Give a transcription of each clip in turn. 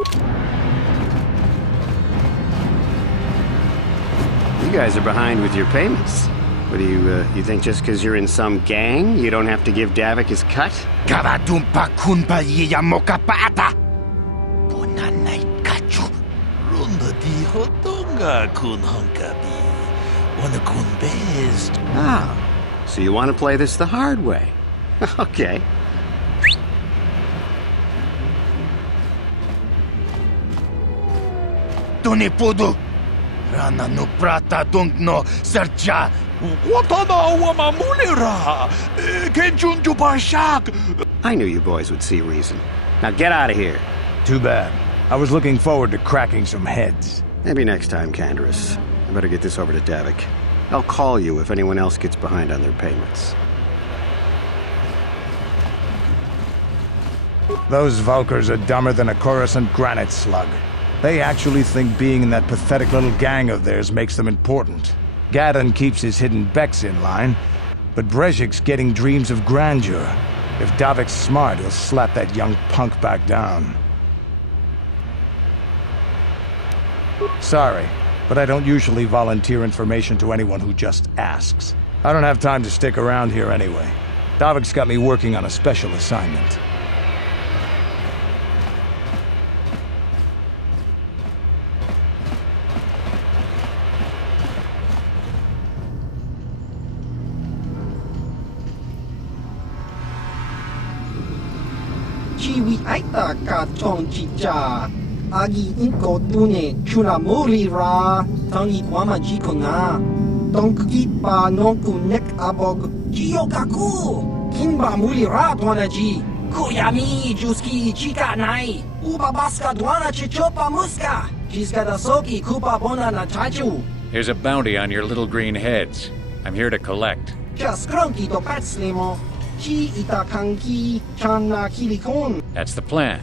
You guys are behind with your payments. What do you think just because you're in some gang, you don't have to give Davik his cut? Kavatumpa kunpa yiyamoka paata! Bonanay kachu. Runda di hotonga kun honkabi. Wana kun best. Ah, so you want to play this the hard way? Okay. Tunipudu! Rana no prata dungno sercha! Watana wamamulira! Kenjunju bashak! I knew you boys would see reason. Now get out of here. Too bad. I was looking forward to cracking some heads. Maybe next time, Canderous. I better get this over to Davik. I'll call you if anyone else gets behind on their payments. Those Valkyrs are dumber than a Coruscant granite slug. They actually think being in that pathetic little gang of theirs makes them important. Gadon keeps his hidden Becks in line, but Brezhik's getting dreams of grandeur. If Davik's smart, he'll slap that young punk back down. Sorry, but I don't usually volunteer information to anyone who just asks. I don't have time to stick around here anyway. Davik's got me working on a special assignment. Chiwi aita ka chong chicha. Agi inko tune chuna muri ra. Tangi wama jiko na. Donki pa nonku nek abog. Jiyokaku. Kinba muri ra tuanaji. Kuyami juski chika nai. Uba baska duana chichopa muska. Jiska da soki kupa bona na chachu. Here's a bounty on your little green heads. I'm here to collect. Just grunky to patslimo. Chi itakanki chana kilikon. That's the plan.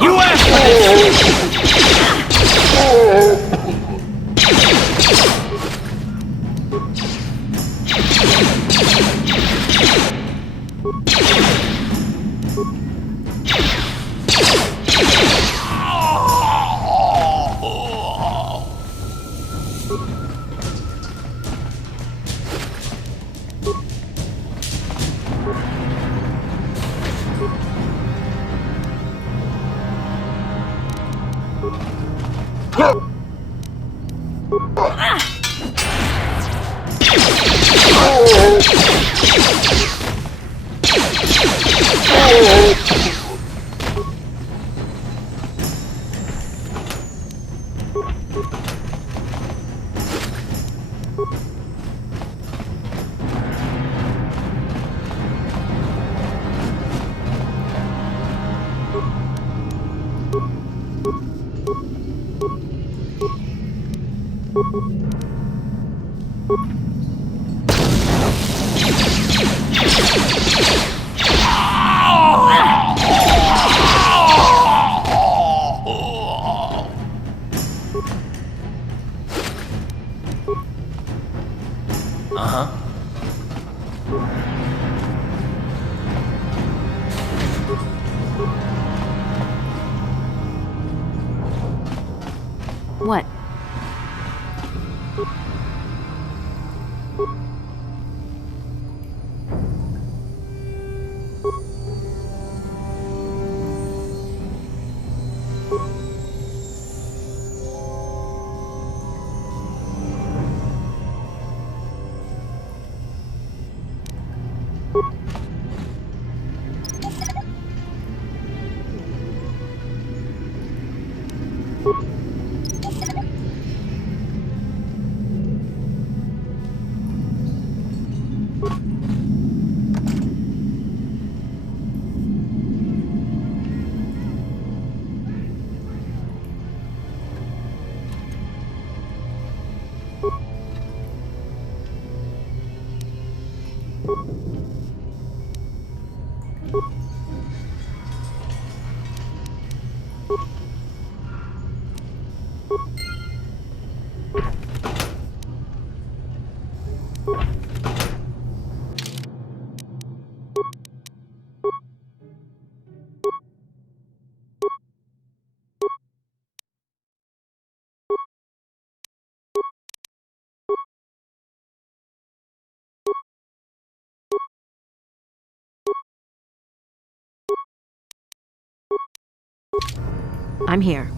You asked for this! What? I'm here.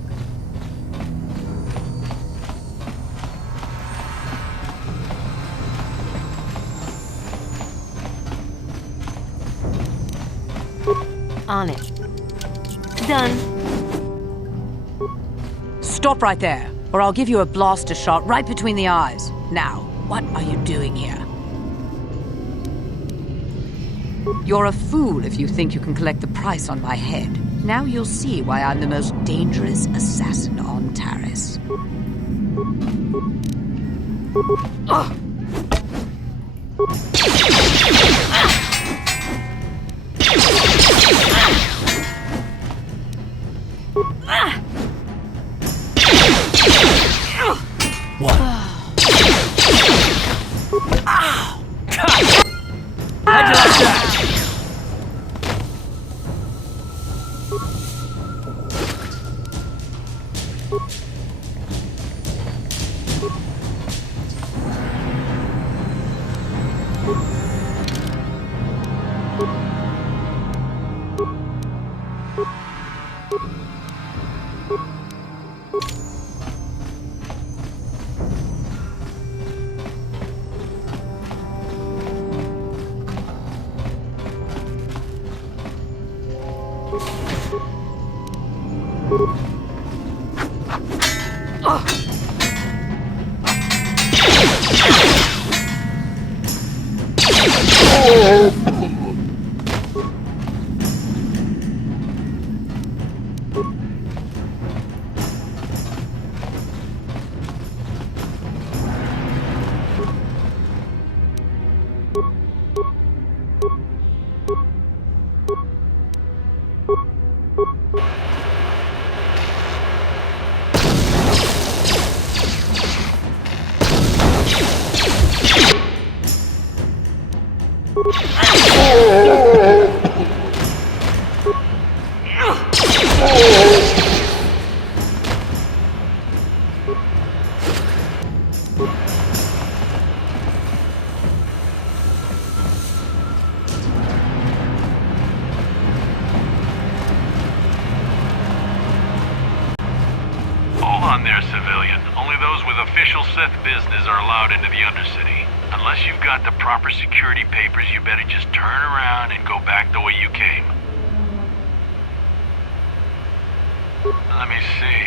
On it. Done. Stop right there, or I'll give you a blaster shot right between the eyes. Now, what are you doing here? You're a fool if you think you can collect the price on my head. Now you'll see why I'm the most dangerous assassin on Taris. Ugh. What? How'd you like that? on there, civilian. Only those with official Sith business are allowed into the Undercity. Unless you've got the proper security papers, you better just turn around and go back the way you came. Let me see.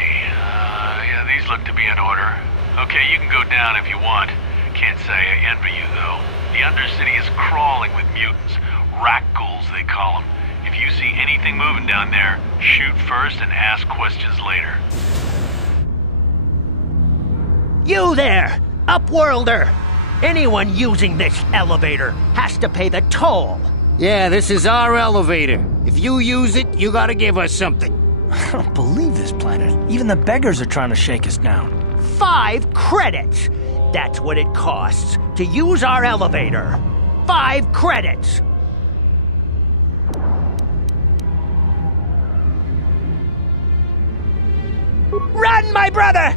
Yeah, these look to be in order. Okay, you can go down if you want. Can't say I envy you, though. The Undercity is crawling with mutants. Rat ghouls, they call them. If you see anything moving down there, shoot first and ask questions later. You there, Upworlder! Anyone using this elevator has to pay the toll. Yeah, this is our elevator. If you use it, you gotta give us something. I don't believe this planet. Even the beggars are trying to shake us down. 5 credits! That's what it costs to use our elevator. 5 credits! Run, my brother!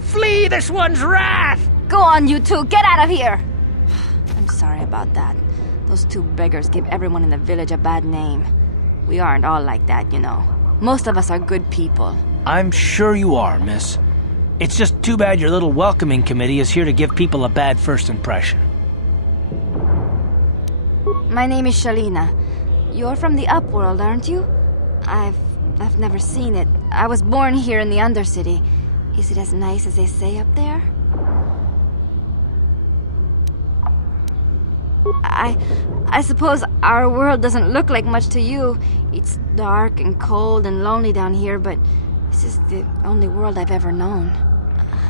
Flee this one's wrath! Go on, you two, get out of here! I'm sorry about that. Those two beggars give everyone in the village a bad name. We aren't all like that, you know. Most of us are good people. I'm sure you are, miss. It's just too bad your little welcoming committee is here to give people a bad first impression. My name is Shalina. You're from the Upworld, aren't you? I've never seen it. I was born here in the Undercity. Is it as nice as they say up there? I suppose our world doesn't look like much to you. It's dark and cold and lonely down here, but this is the only world I've ever known.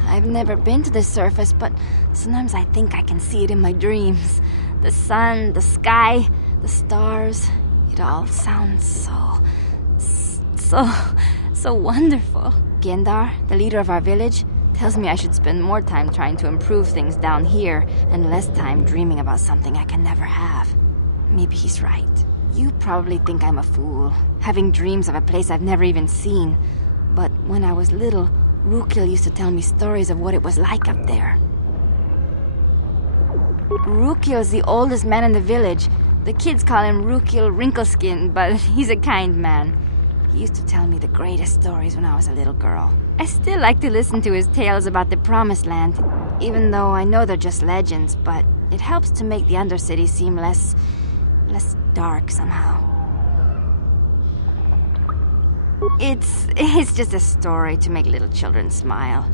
I've never been to the surface, but sometimes I think I can see it in my dreams. The sun, the sky, the stars. It all sounds so wonderful. Gendar, the leader of our village, tells me I should spend more time trying to improve things down here and less time dreaming about something I can never have. Maybe he's right. You probably think I'm a fool, having dreams of a place I've never even seen. But when I was little, Rukil used to tell me stories of what it was like up there. Rukil's the oldest man in the village. The kids call him Rukil Wrinkleskin, but he's a kind man. He used to tell me the greatest stories when I was a little girl. I still like to listen to his tales about the Promised Land, even though I know they're just legends, but it helps to make the Undercity seem less dark somehow. It's just a story to make little children smile.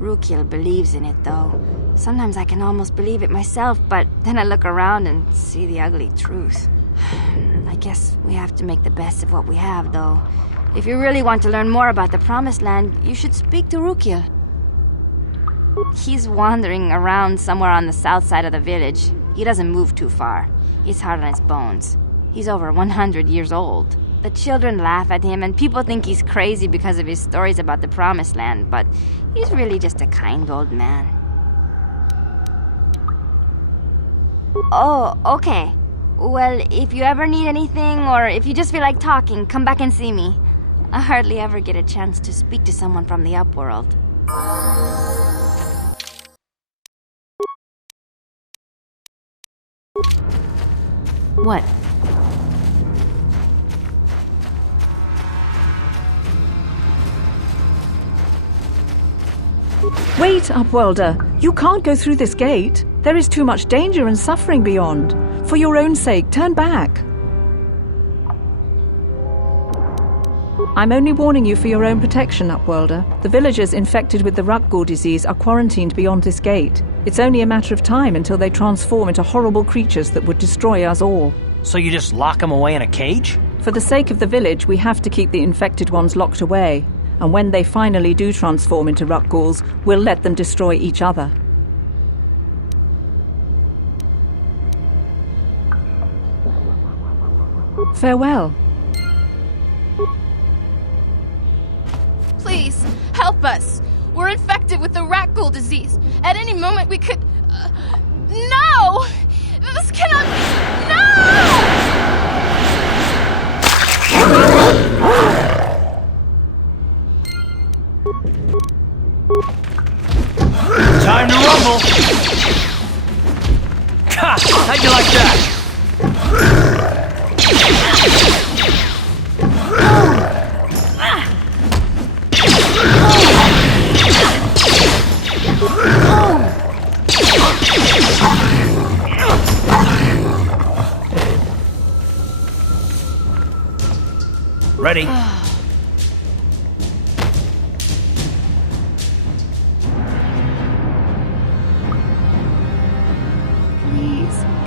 Rukil believes in it, though. Sometimes I can almost believe it myself, but then I look around and see the ugly truth. I guess we have to make the best of what we have, though. If you really want to learn more about the Promised Land, you should speak to Rukil. He's wandering around somewhere on the south side of the village. He doesn't move too far. He's hard on his bones. He's over 100 years old. The children laugh at him, and people think he's crazy because of his stories about the Promised Land, but he's really just a kind old man. Oh, okay. Well, if you ever need anything, or if you just feel like talking, come back and see me. I hardly ever get a chance to speak to someone from the Upworld. What? Wait, Upworlder. You can't go through this gate. There is too much danger and suffering beyond. For your own sake, turn back. I'm only warning you for your own protection, Upworlder. The villagers infected with the Rukil disease are quarantined beyond this gate. It's only a matter of time until they transform into horrible creatures that would destroy us all. So you just lock them away in a cage? For the sake of the village, we have to keep the infected ones locked away. And when they finally do transform into Rukils, we'll let them destroy each other. Farewell. Please, help us. We're infected with the Rukil disease. At any moment we could... No! This cannot be... No! Time to rumble! Ha! How'd you like that? Ready?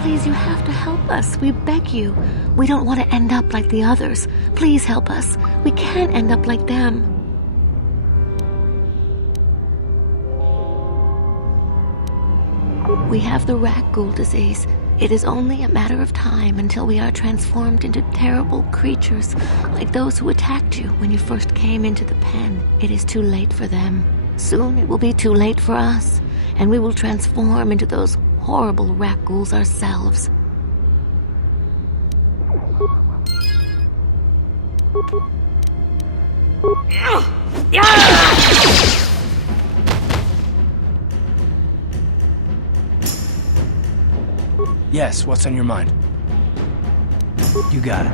Please, you have to help us. We beg you. We don't want to end up like the others. Please help us. We can't end up like them. We have the Rukil disease. It is only a matter of time until we are transformed into terrible creatures, like those who attacked you when you first came into the pen. It is too late for them. Soon it will be too late for us, and we will transform into those horrible Rukils ourselves. Yes, what's on your mind? You got it.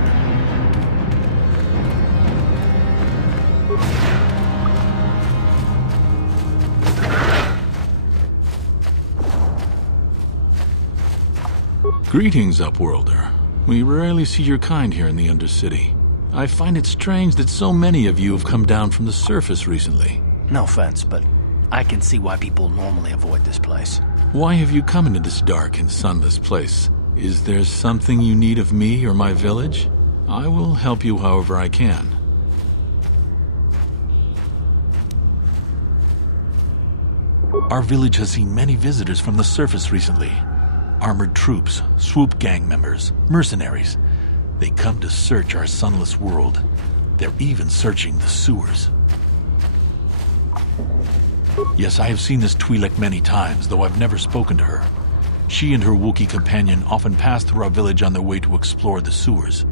Greetings, Upworlder. We rarely see your kind here in the Undercity. I find it strange that so many of you have come down from the surface recently. No offense, but I can see why people normally avoid this place. Why have you come into this dark and sunless place? Is there something you need of me or my village? I will help you however I can. Our village has seen many visitors from the surface recently. Armored troops, swoop gang members, mercenaries. They come to search our sunless world. They're even searching the sewers. Yes, I have seen this Twi'lek many times, though I've never spoken to her. She and her Wookiee companion often pass through our village on their way to explore the sewers.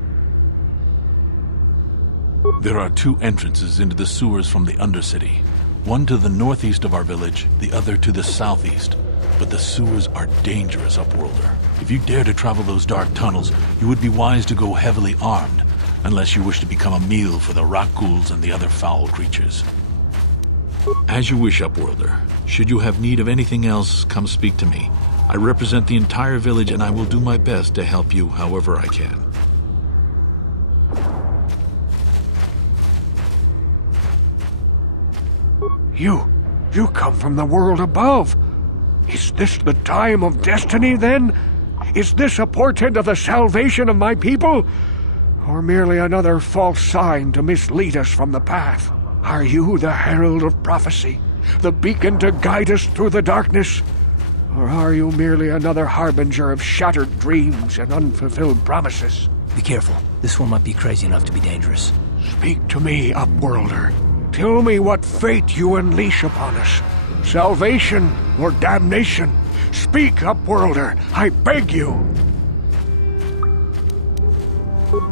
There are 2 entrances into the sewers from the Undercity. One to the northeast of our village, the other to the southeast. But the sewers are dangerous, Upworlder. If you dare to travel those dark tunnels, you would be wise to go heavily armed, unless you wish to become a meal for the rock ghouls and the other foul creatures. As you wish, Upworlder. Should you have need of anything else, come speak to me. I represent the entire village, and I will do my best to help you however I can. You come from the world above. Is this the time of destiny, then? Is this a portent of the salvation of my people? Or merely another false sign to mislead us from the path? Are you the herald of prophecy, the beacon to guide us through the darkness? Or are you merely another harbinger of shattered dreams and unfulfilled promises? Be careful. This one might be crazy enough to be dangerous. Speak to me, Upworlder. Tell me what fate you unleash upon us. Salvation or damnation? Speak, Upworlder, I beg you.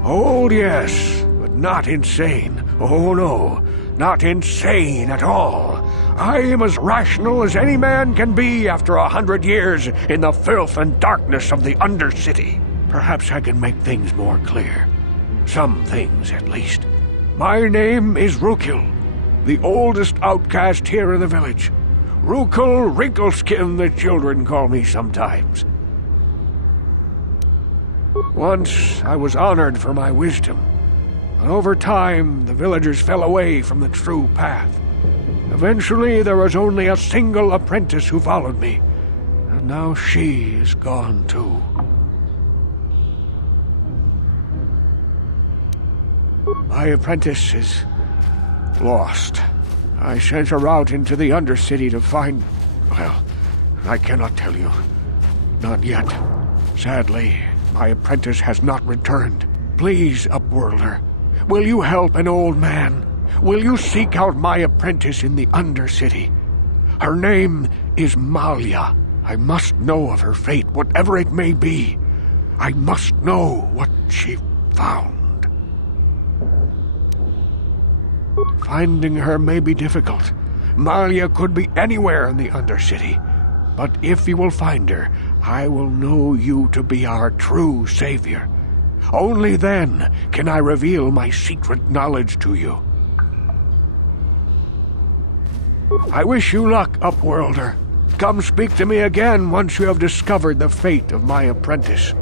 Old, yes, but not insane. Oh no, not insane at all. I am as rational as any man can be after 100 years in the filth and darkness of the Undercity. Perhaps I can make things more clear. Some things, at least. My name is Rukil, the oldest outcast here in the village. Rukil Wrinkleskin, the children call me sometimes. Once I was honored for my wisdom, but over time the villagers fell away from the true path. Eventually there was only a single apprentice who followed me, and now she is gone too. My apprentice is lost. I sent her out into the Undercity to find... well, I cannot tell you. Not yet. Sadly, my apprentice has not returned. Please, Upworlder, will you help an old man? Will you seek out my apprentice in the Undercity? Her name is Malia. I must know of her fate, whatever it may be. I must know what she found. Finding her may be difficult. Malia could be anywhere in the Undercity. But if you will find her, I will know you to be our true savior. Only then can I reveal my secret knowledge to you. I wish you luck, Upworlder. Come speak to me again once you have discovered the fate of my apprentice.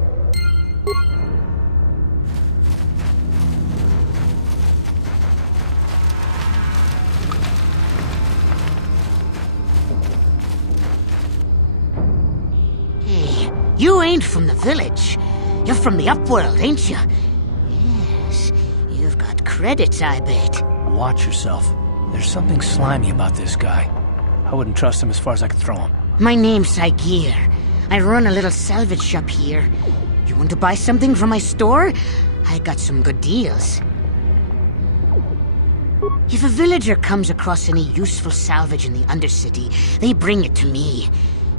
Hey, you ain't from the village. You're from the Upworld, ain't you? Yes, you've got credits, I bet. Watch yourself. There's something slimy about this guy. I wouldn't trust him as far as I could throw him. My name's Saigir. I run a little salvage shop here. You want to buy something from my store? I got some good deals. If a villager comes across any useful salvage in the Undercity, they bring it to me.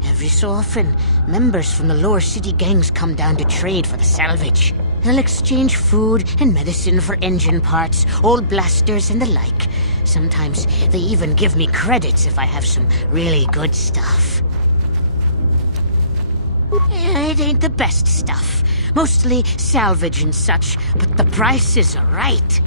Every so often, members from the lower city gangs come down to trade for the salvage. They'll exchange food and medicine for engine parts, old blasters and the like. Sometimes they even give me credits if I have some really good stuff. It ain't the best stuff. Mostly salvage and such, but the price is right.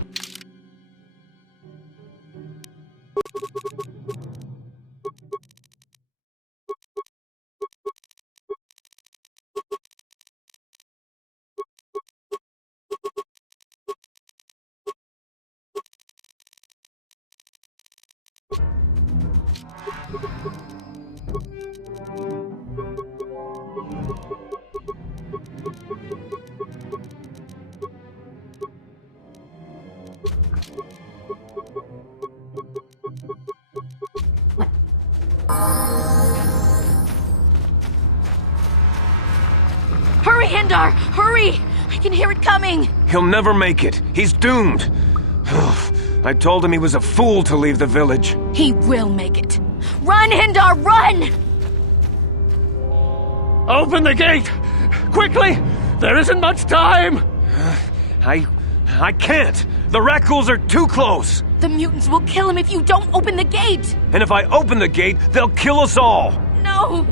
Hurry, Hindar! Hurry! I can hear it coming! He'll never make it. He's doomed. I told him he was a fool to leave the village. He will make it. Run, Hindar, run! Open the gate! Quickly! There isn't much time! I can't! The Rakghouls are too close! The mutants will kill him if you don't open the gate! And if I open the gate, they'll kill us all! No!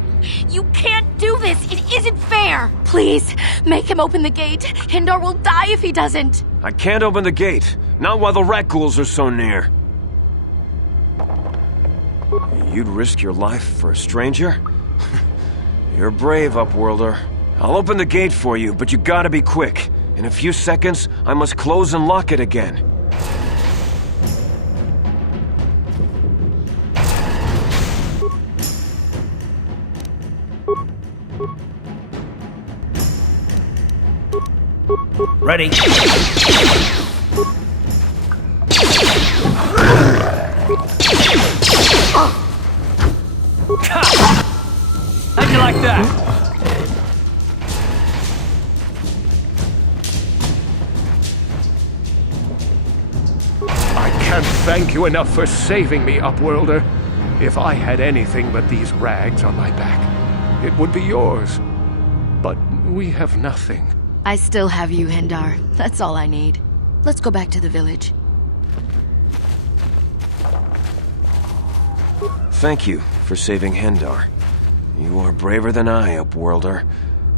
You can't do this! It isn't fair! Please, make him open the gate. Hindar will die if he doesn't! I can't open the gate. Not while the Rakghouls are so near. You'd risk your life for a stranger? You're brave, Upworlder. I'll open the gate for you, but you gotta be quick. In a few seconds, I must close and lock it again. Ready. How'd you like that? I can't thank you enough for saving me, Upworlder. If I had anything but these rags on my back, it would be yours. But we have nothing. I still have you, Hindar. That's all I need. Let's go back to the village. Thank you for saving Hindar. You are braver than I, Upworlder.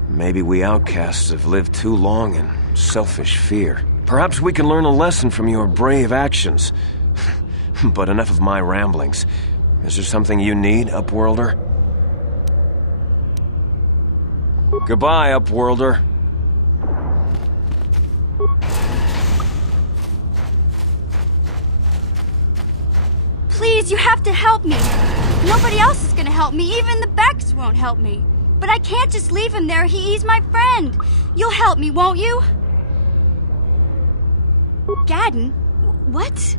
Maybe we outcasts have lived too long in selfish fear. Perhaps we can learn a lesson from your brave actions. But enough of my ramblings. Is there something you need, Upworlder? Goodbye, Upworlder. Please, you have to help me. Nobody else is gonna help me. Even the Becks won't help me. But I can't just leave him there. He's my friend. You'll help me, won't you? Gadden? What?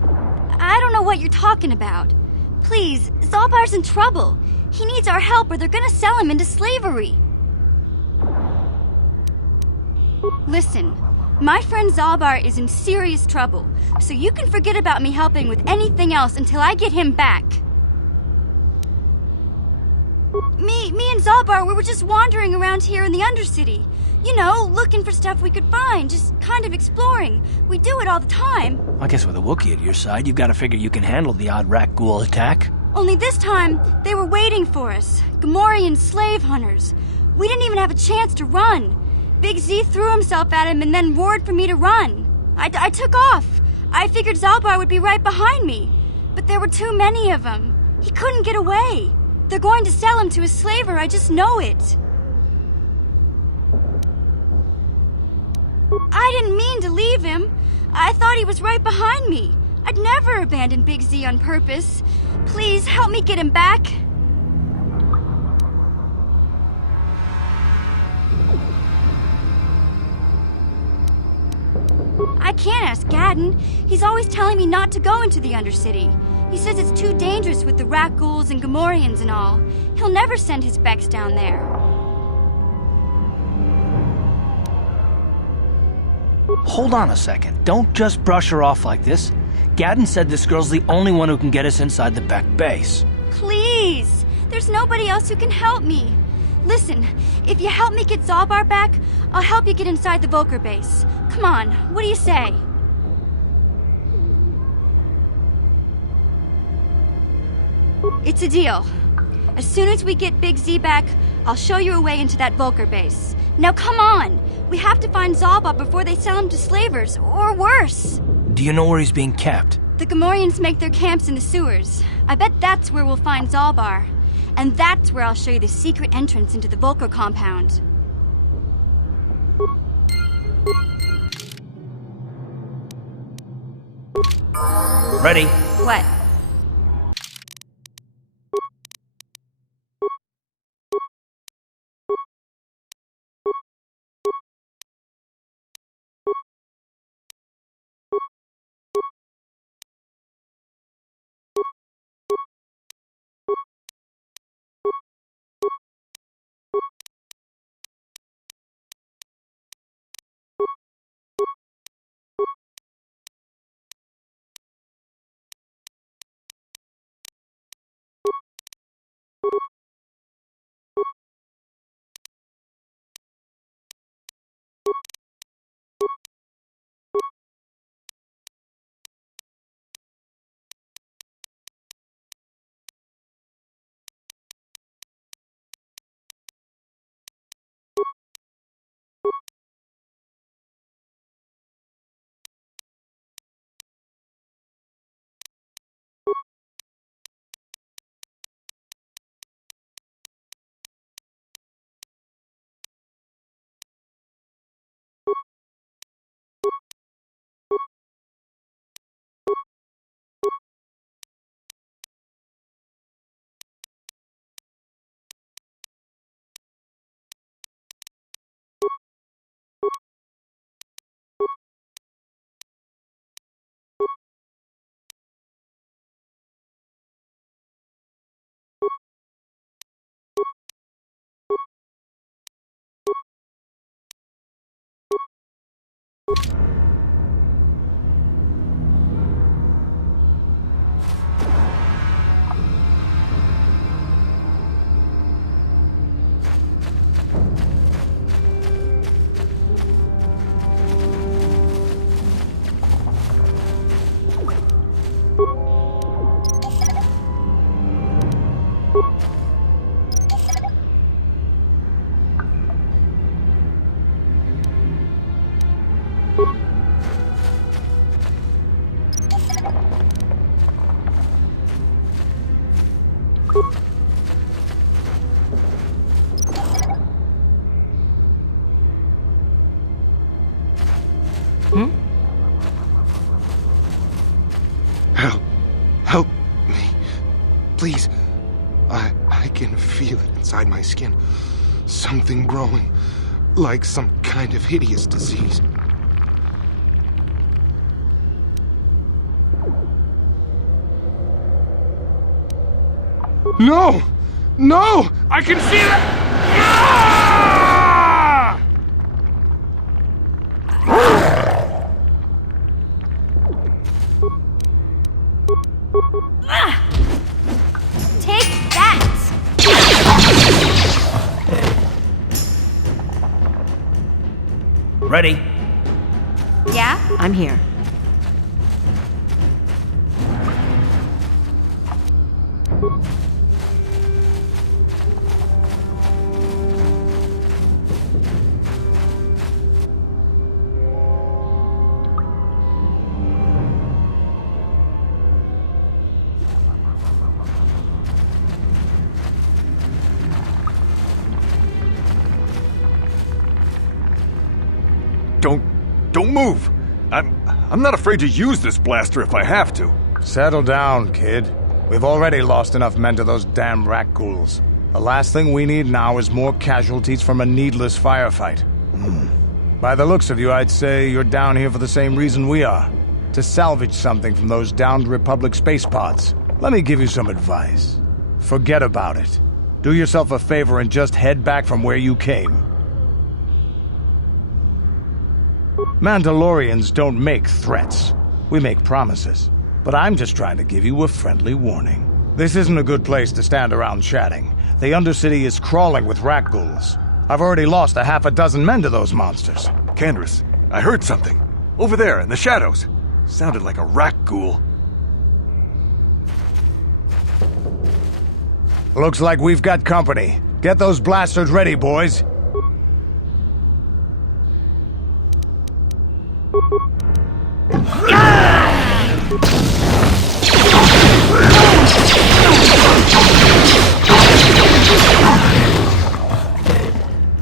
I don't know what you're talking about. Please, Zaalbar's in trouble. He needs our help or they're gonna sell him into slavery. Listen, my friend Zaalbar is in serious trouble, so you can forget about me helping with anything else until I get him back. Me and Zaalbar, we were just wandering around here in the Undercity. You know, looking for stuff we could find, just kind of exploring. We do it all the time. I guess with a Wookiee at your side, you've got to figure you can handle the odd Rakghoul attack. Only this time, they were waiting for us. Gamorrean slave hunters. We didn't even have a chance to run. Big Z threw himself at him and then roared for me to run. I took off. I figured Zaalbar would be right behind me. But there were too many of them. He couldn't get away. They're going to sell him to a slaver, I just know it. I didn't mean to leave him. I thought he was right behind me. I'd never abandon Big Z on purpose. Please, help me get him back. I can't ask Gadden. He's always telling me not to go into the Undercity. He says it's too dangerous with the Rakghouls and Gamorreans and all. He'll never send his Becks down there. Hold on a second. Don't just brush her off like this. Gadden said this girl's the only one who can get us inside the Beck base. Please! There's nobody else who can help me. Listen, if you help me get Zaalbar back, I'll help you get inside the Volker base. Come on, what do you say? It's a deal. As soon as we get Big Z back, I'll show you a way into that Vulkar base. Now come on! We have to find Zaalbar before they sell him to slavers, or worse. Do you know where he's being kept? The Gamorreans make their camps in the sewers. I bet that's where we'll find Zaalbar. And that's where I'll show you the secret entrance into the Vulkar compound. Ready? What? Help me. Please. I can feel it inside my skin. Something growing. Like some kind of hideous disease. No! No! I can see that! Take that! Ready? Yeah? I'm here. Don't move! I'm not afraid to use this blaster if I have to. Settle down, kid. We've already lost enough men to those damn rat ghouls. The last thing we need now is more casualties from a needless firefight. By the looks of you, I'd say you're down here for the same reason we are. To salvage something from those downed Republic space pods. Let me give you some advice. Forget about it. Do yourself a favor and just head back from where you came. Mandalorians don't make threats. We make promises. But I'm just trying to give you a friendly warning. This isn't a good place to stand around chatting. The Undercity is crawling with rat ghouls. I've already lost a half a dozen men to those monsters. Candace, I heard something. Over there, in the shadows. Sounded like a rat ghoul. Looks like we've got company. Get those blasters ready, boys.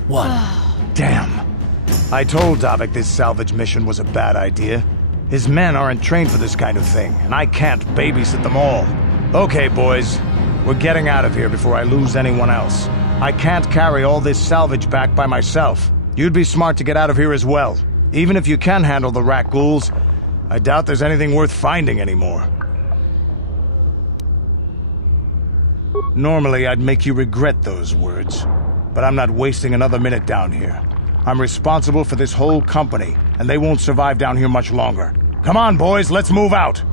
What? Damn. I told Davik this salvage mission was a bad idea. His men aren't trained for this kind of thing, and I can't babysit them all. Okay, boys. We're getting out of here before I lose anyone else. I can't carry all this salvage back by myself. You'd be smart to get out of here as well. Even if you can handle the rat ghouls, I doubt there's anything worth finding anymore. Normally, I'd make you regret those words, but I'm not wasting another minute down here. I'm responsible for this whole company, and they won't survive down here much longer. Come on, boys, let's move out!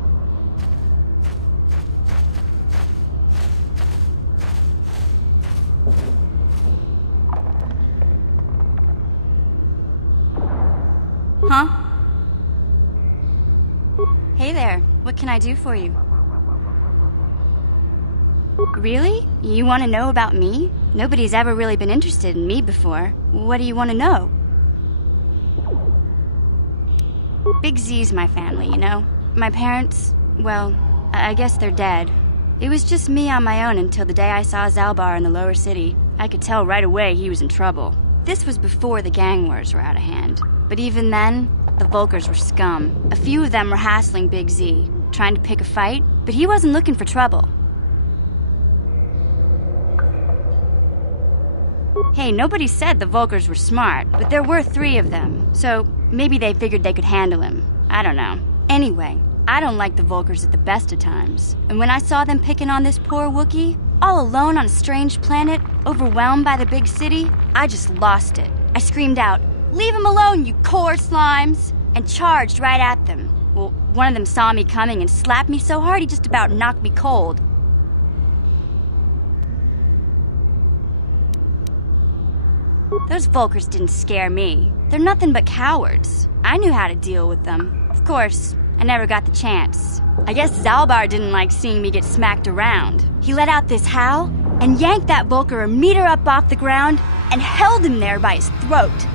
Huh? Hey there, what can I do for you? Really? You want to know about me? Nobody's ever really been interested in me before. What do you want to know? Big Z's my family, you know? My parents, well, I guess they're dead. It was just me on my own until the day I saw Zaalbar in the lower city. I could tell right away he was in trouble. This was before the gang wars were out of hand. But even then, the Volkers were scum. A few of them were hassling Big Z, trying to pick a fight, but he wasn't looking for trouble. Hey, nobody said the Volkers were smart, but there were 3 of them, so maybe they figured they could handle him. I don't know. Anyway, I don't like the Volkers at the best of times. And when I saw them picking on this poor Wookiee, all alone on a strange planet, overwhelmed by the big city, I just lost it. I screamed out, "Leave him alone, you core slimes!" and charged right at them. Well, one of them saw me coming and slapped me so hard he just about knocked me cold. Those Volkers didn't scare me. They're nothing but cowards. I knew how to deal with them. Of course, I never got the chance. I guess Zaalbar didn't like seeing me get smacked around. He let out this howl and yanked that Volker a meter up off the ground and held him there by his throat.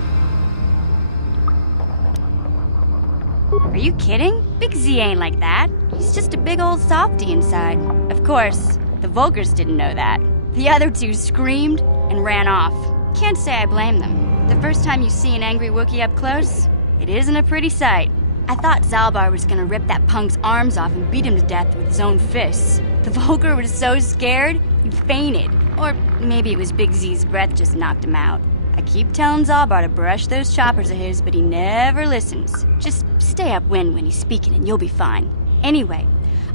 Are you kidding? Big Z ain't like that. He's just a big old softy inside. Of course, the Volkers didn't know that. The other 2 screamed and ran off. Can't say I blame them. The first time you see an angry Wookiee up close, it isn't a pretty sight. I thought Zaalbar was gonna rip that punk's arms off and beat him to death with his own fists. The Volker was so scared, he fainted. Or maybe it was Big Z's breath just knocked him out. I keep telling Zaalbar to brush those choppers of his, but he never listens. Just stay upwind when he's speaking and you'll be fine. Anyway,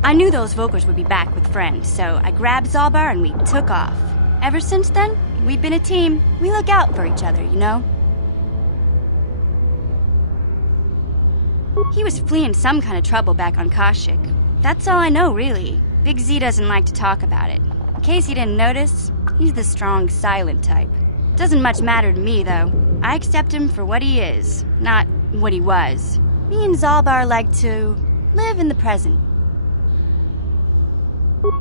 I knew those Volkers would be back with friends, so I grabbed Zaalbar and we took off. Ever since then, we've been a team. We look out for each other, you know? He was fleeing some kind of trouble back on Kashyyyk. That's all I know, really. Big Z doesn't like to talk about it. In case you didn't notice, he's the strong, silent type. Doesn't much matter to me, though. I accept him for what he is, not what he was. Me and Zaalbar like to live in the present.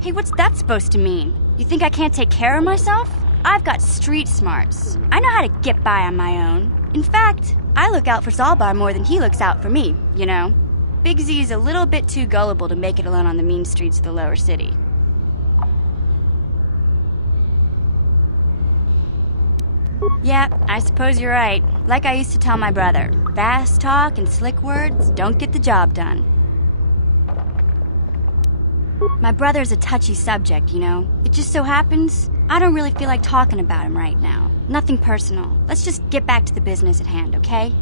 Hey, what's that supposed to mean? You think I can't take care of myself? I've got street smarts. I know how to get by on my own. In fact, I look out for Zaalbar more than he looks out for me, you know? Big Z's a little bit too gullible to make it alone on the mean streets of the lower city. Yeah, I suppose you're right. Like I used to tell my brother, fast talk and slick words don't get the job done. My brother's a touchy subject, you know? It just so happens, I don't really feel like talking about him right now. Nothing personal. Let's just get back to the business at hand, okay?